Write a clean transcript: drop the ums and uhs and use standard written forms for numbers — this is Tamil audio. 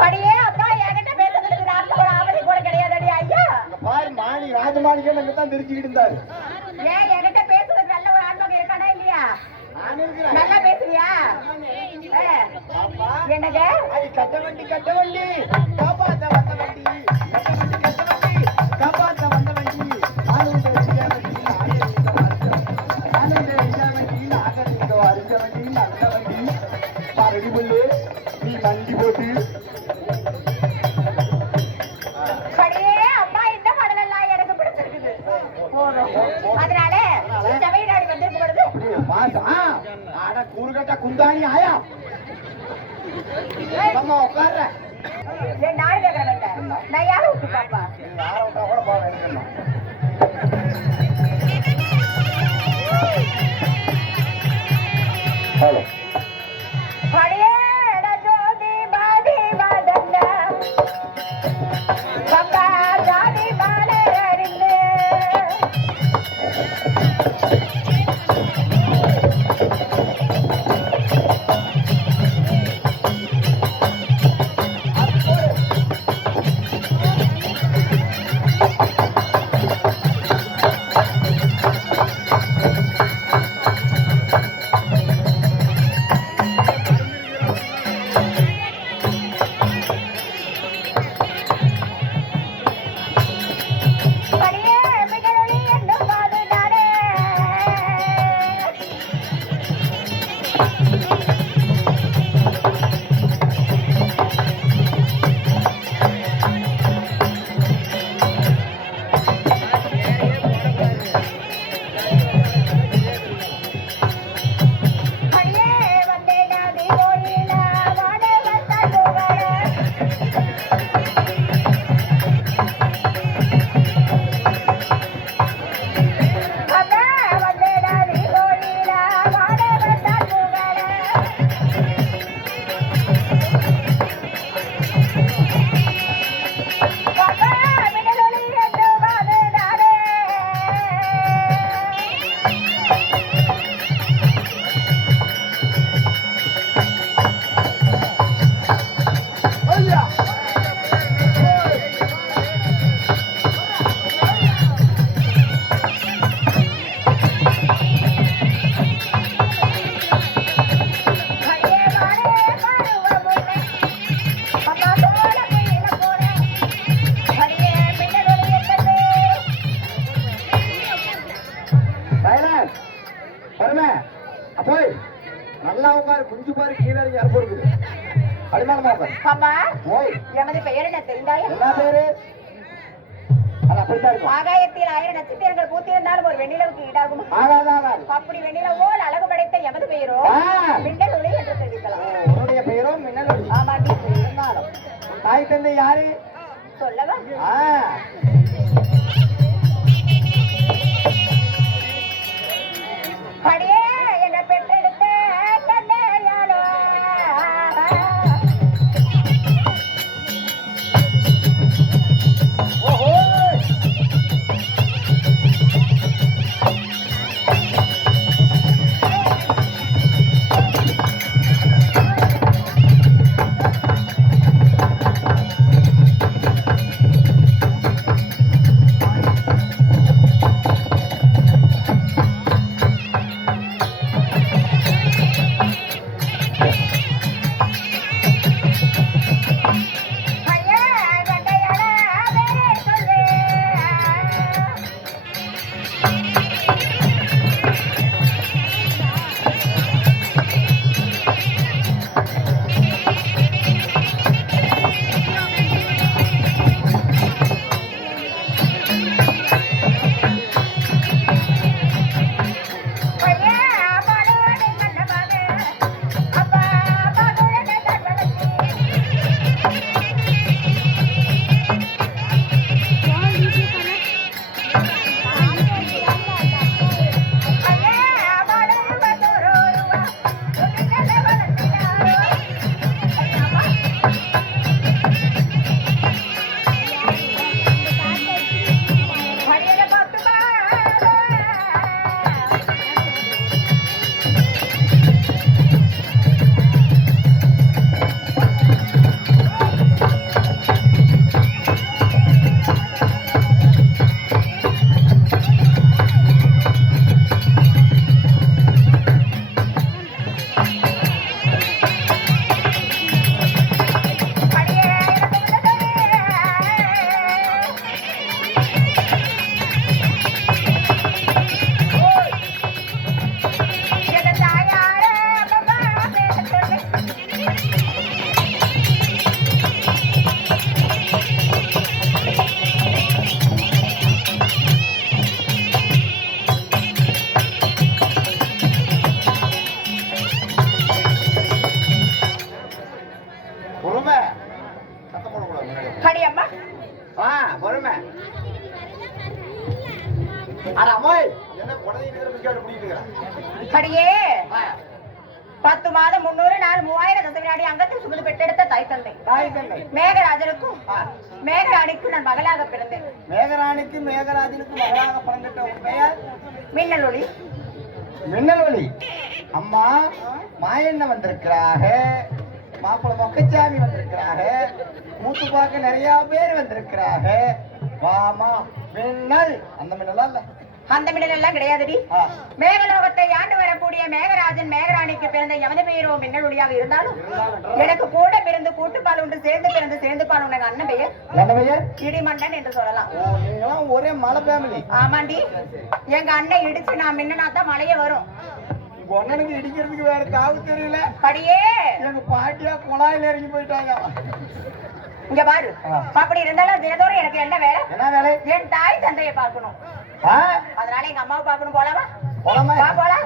படியே அப்பா என்கிட்ட பேசுறதுக்கு ராத்திரி ஒரு ஆவடி கூட கிடையாதடி ஐயா. பாரு மாணி ராஜமாணிக்கே நம்ம தான் தெரிஞ்சுக்கிட்டு இருந்தாரு. ஏன் என்கிட்ட பேசுறதுக்கு நல்ல ஒரு ஆண்மகன் இருக்கானா இல்லையா? நல்லா பேசுறியா? என்னங்க கட்ட வண்டி காப்பாத்த வந்த வண்டி காப்பாத்த வந்த வண்டி நீ வண்டி போட்டு படியே அம்மா இந்த பாடல் எல்லாம் எனக்கு பிடிச்சிருக்குது. அதனால தமிழ்நாடு வந்திருக்கும் பொழுது கூறுகட்ட குந்தாணி ஆயா உட்கார்ற நாடு கேட்கறேன் நான் யாரை விட்டு பாப்பா கூட போவேன். ஹலோ படியே ஜோதி பாதி வாதன்ன பப்பா ஜாதி பாலே அறிந்து நல்லா உட்காரு குஞ்சு பாரு கீழே யார் போடுது அடிமானமா அம்மா எனது பெயர் என்ன தெரிந்தாய்? என்ன பேரு? ஆகாயத்தில் 1000 நட்சத்திரங்கள் பூத்திருந்தாலும் ஒரு வெண்ணிலவுக்கு ஈடாகும். அப்படி வெண்ணிலவோல் அழகு படைத்த எமது பெயரோ மின்னல் ஒளி என்று தெரிவிக்கலாம். உன்னுடைய பெயரோ மின்னல் ஒளி. ஆமாண்டி. இருந்தாலும் தாய் தந்தை யாரு சொல்லவா? அடியே என்ன பெற்றெடுத்த கண்ணையாளோ அட அம்மாய் என்ன குழந்தை இருக்கிற பிஸ்கட் பிடிக்கிட்டு இருக்கிறேன் அடியே 10 மாதம் 300 நாள் 3000 தசவினாடி அங்கத்தில் சுமந்து பெற்றெடுத்த தாய் தந்தை மேகராஜனுக்கும் மேகராணிக்கும் நான் மகளாக பிறந்தேன். மேகராணிக்கும் மேகராஜனுக்கும் மகளாக பிறந்துட்ட உன் பெயர் மின்னல் ஒளி. மின்னல் ஒளி. அம்மா மாயண்ண வந்திருக்கிறாக, மாப்பிள்ள மொக்கச்சாமி வந்திருக்கிறாக, மூத்து பார்க்க நிறைய பேர் வந்திருக்கிறாக. வாமா மின்னல். அந்த மின்னலா இல்ல? அந்த மின்னல் எல்லாம் கிடையாதுடி. மேகலோகத்தை ஆண்டு வரக்கூடிய மேகராஜன் மேகராணிக்கு பிறந்த எமது பெயரோ மின்னல் ஒளியாக இருந்தாலும் எனக்கு கூட பிறந்து கூட்டுப்பால் ஒன்று சேர்ந்து பால் உனக்கு அண்ணன் பெயர் என்ன பெயர்? இடிமண்டன் என்று சொல்லலாம். நீங்களாம் ஒரே மலை ஃபேமிலி. ஆமாண்டி, எங்க அண்ணன் இடிச்சு நான் மின்னனா தான் மழையே வரும். உங்க அண்ணனுக்கு இடிக்கிறதுக்கு வேற தாவு தெரியல. படியே எங்க பாட்டியா குழாயில இறங்கி போயிட்டாங்க. இங்க பாரு, அப்படி இருந்தாலும் தினத்தோறும் எனக்கு என்ன வேலை? என்ன வேலை? என் தாய் தந்தையை பார்க்கணும். அதனால எங்க அம்மாவை பார்க்கணும். போலாமா? போலாமா? போலாம்.